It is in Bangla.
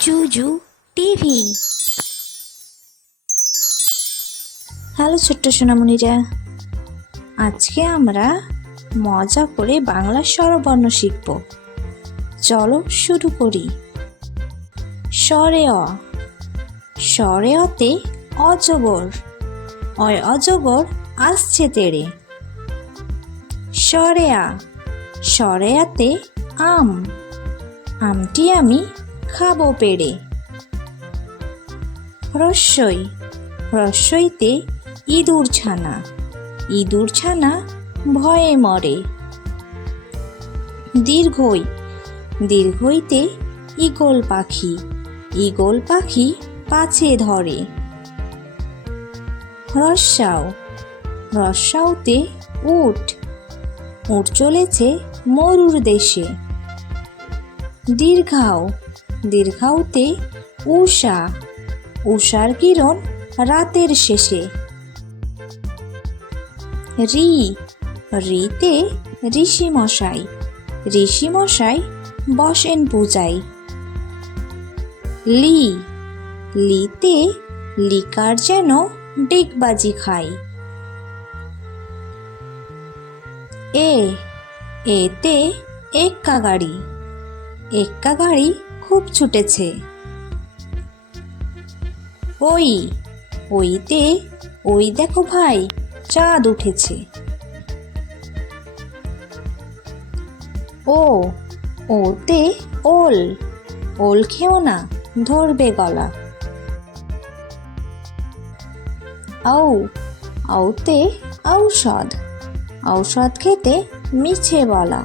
জুজু টিভি। হ্যালো ছোট্ট সোনামণিরা, আজকে আমরা মজা করে বাংলা স্বরবর্ণ শিখব। চলো শুরু করি। স্বরে অ, স্বরে অতে অজগর, অয় অজগর আসছে তেড়ে। স্বরে আ, স্বরে আতে আম, আমটি আমি খাবো পেড়ে। হ্রস্বই, হ্রস্বইতে ইঁদুর ছানা, ইঁদুর ছানা ভয়ে মরে। দীর্ঘই, দীর্ঘইতে ঈগল পাখি, ঈগল পাখি পাছে ধরে। হ্রস্বাও, হ্রস্বাওতে উট, উট চলেছে মরুর দেশে। দীর্ঘাও, দীর্ঘাওতে উষা, উষার কিরণ রাতের শেষে। রি, রিতে ঋষি মশাই, ঋষি মশাই বসেন পূজায়। লি, লিতে লিকার যেন ডিগবাজি খায়। এ, এতে এক্কা গাড়ি, এক্কা গাড়ি খুব ছুটেছে। ওই, ওইতে ওই দেখো ভাই চাঁদ উঠেছে। ও, ওতে ওল, ওল খেও না ধরবে গলা। ঔ, ঔতে ঔষধ, ঔষধ খেতে মিছে বলা।